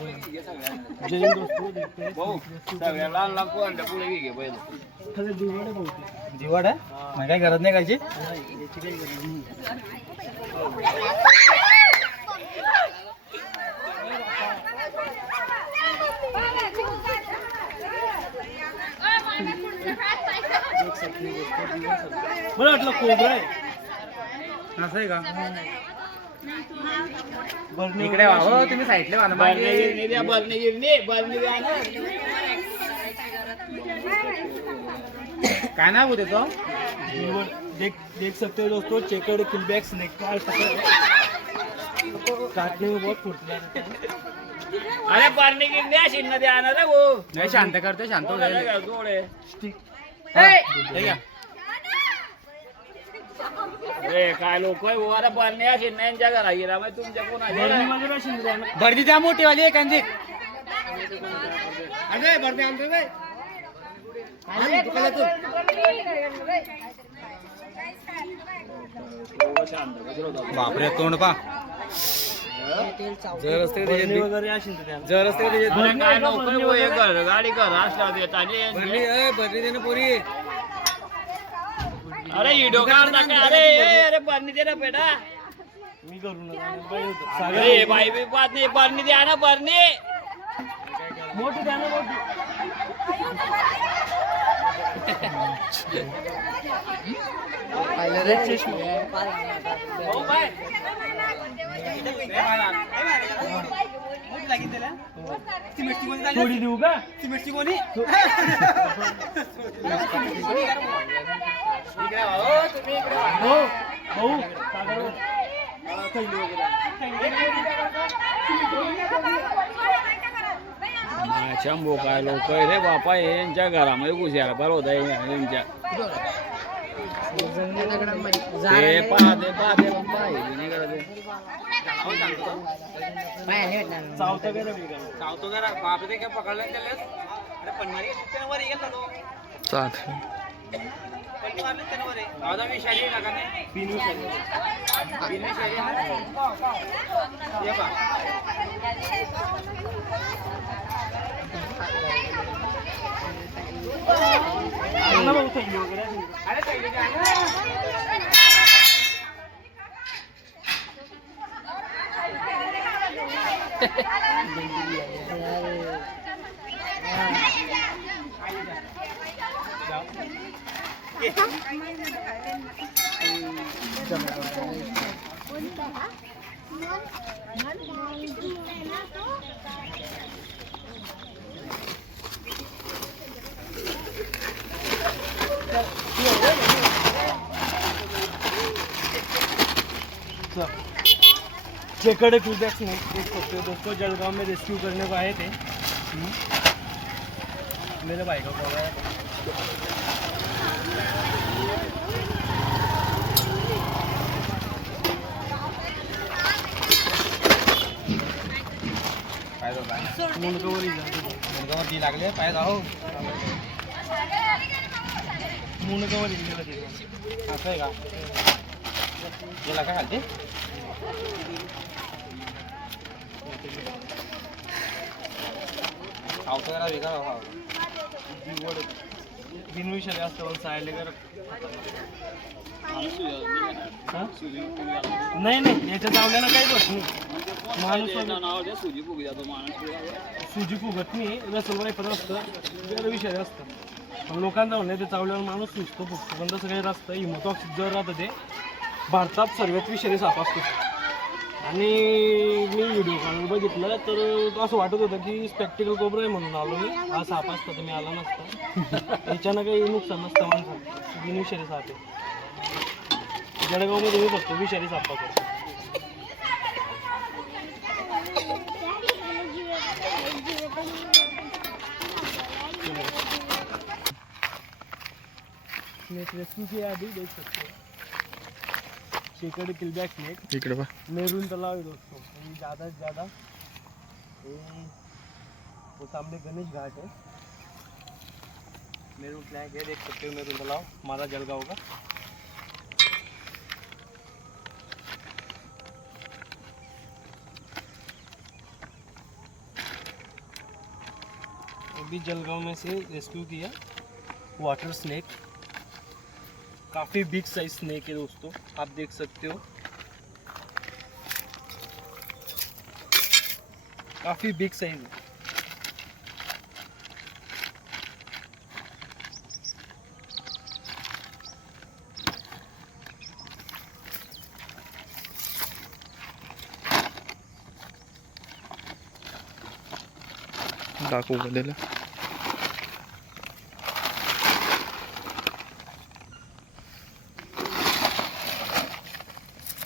जैन दोस्तों देखते हैं सगळ्या लहान लहान पोरांच्या पुढे घे बैल. खरं दिवाड आहे बहुतेक. दिवाड आहे मग काय गरज नाही कायची. नाही, याची काही गरज नाही. मला वाटलं कोबरा आहे. असं आहे का. बरणी इकडे वा हो तुम्ही साईडले वा ना मागे. बरणी द्या, बरणी द्या ना. काय नाव होते तो. दिवाड देख सकते हो दोस्तों, चेकर्ड किलबैक स्नेक का काटने में बहुत फुर्तीला रहता है. अरे बरणी गिरणी अशी न द्या ना रे वो. नाही शांत करते शांत हो जाईल. जोडे स्टिक अरे काय लोक आहे वो. अरे बरणी अशी न यांच्या घरा गेला मग तुमच्या बरणी कोणाच्या वगैरे अशी नाही ना. भरती त्या मोठी वाली आहे कांदी. अरे बरणी आणतो रे. बापरे तोंड पा. जर असते बरणी वगैरे अशी नाही ना. जर असते अरे काय लोक आहे वो. हे घर गाडी घर असला देत आणि भरली दे ना पोरी. अरे व्हिडिओ काढता काय. अरे बरणी दे ना बेटा. मी करू नका. अरे बाई बी बात नाही. बरणी द्या ना बरणी. मोठी द्या ना मोठी. हो बाय. थोडी देऊ का. हो भाऊ सागर थैली शंभू काय लोक रे बापा. यांच्या घरामध्ये घुसायला बरं होत यांच्या. ते पाहते चावता का रे. चावतो जरा बाप ते काय पकडलं त्याला. अरे पन्नारी वर गेला तो. पट्टी मारली त्याला वर. दादा विषारी आहे का नाही. पिनू विषारी आहे. ये पा. भाऊ थैली वगैरे अशी. अरे पहिले द्या ना. चेकर्ड किलबैक स्नेक देख सकते हो दोस्तों, जलगांव में रेस्क्यू करने को आए थे. मेरे भाई का कॉल आया. काय तो काय मुंडकावर इजा. मुलगावर ती लागले पाय जाऊ. मुंडकावर इजा तिथे. असं आहे का. गेला का खालते. खावतो जरा वेगळा खाव. दिवड बिनविषारी असतं पण सायले कर. नाही याच्या चावल्यानं काहीच होत नाही. माणूस सुजी फुगी जातो माणूस. सुजी फुगत नाही. रसल वाईपत असतं विषारी असतं. पण लोकांना म्हणलं ते चावल्यावर माणूस सुचतो फुगतो. पण तसं काही असतं. हिमोटॉक्सिक जर राहतं ते भारतात सर्वात विषारी साप असतो. आणि मी व्हिडिओ काढून बघितलं तर असं वाटत होतं की स्पेक्टिकल कोबरा आहे म्हणून आलो मी. हा साप असता तर मी आला नसता. याच्यानं काही नुकसान नसतं माणसाचं. बिनविषारी साप आहे. जळगावमध्ये मी फक्त विषारी साप पकडतो. रेस्क्यू की आधी देख सकते हो. चेकर्ड किलबैक स्नेक इकडे बा. मेरून तालाब है दोस्तों. ये ज़्यादा से ज़्यादा वो सामने गणेश घाट है. मेरून फ्लैग है देख सकते हो. मेरून तालाब हमारा जलगांव का. अभी जलगांव में से रेस्क्यू किया वाटर स्नेक। काफ़ी बिग साइज स्नेक है दोस्तों, आप देख सकते हो, काफ़ी बिग साइज है। दाखवू का त्याला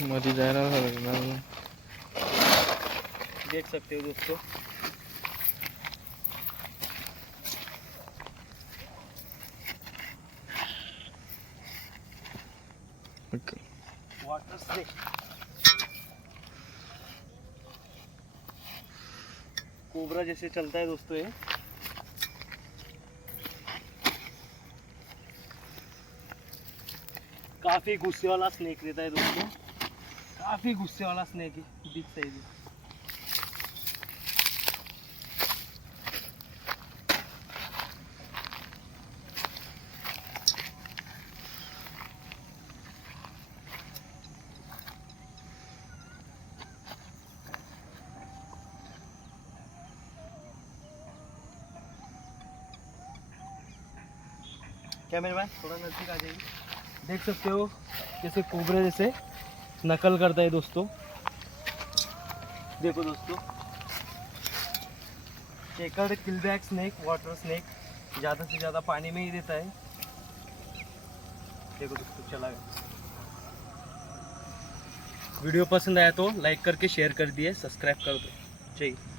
मध्ये जायला लागलं. देख सकते हो दोस्तों, ओके. वाटर स्नेक कोबरा जैसे चलता है दोस्तों ये। काफी गुस्से वाला स्नेक रहता है दोस्तों, काफी गुस्से वाला स्नेक है, बिग साइज है। कैमरामैन थोड़ा नजदीक आ जाइए, देख सकते हो जैसे कोबरे जैसे नकल करता है दोस्तों। देखो दोस्तों, चेकर्ड किलबैक स्नेक, वाटर स्नेक, ज़्यादा से ज़्यादा पानी में ही रहता है। देखो दोस्तों, चला गया। वीडियो पसंद आया तो लाइक करके शेयर कर दिए, सब्सक्राइब कर दो। जय हिंद।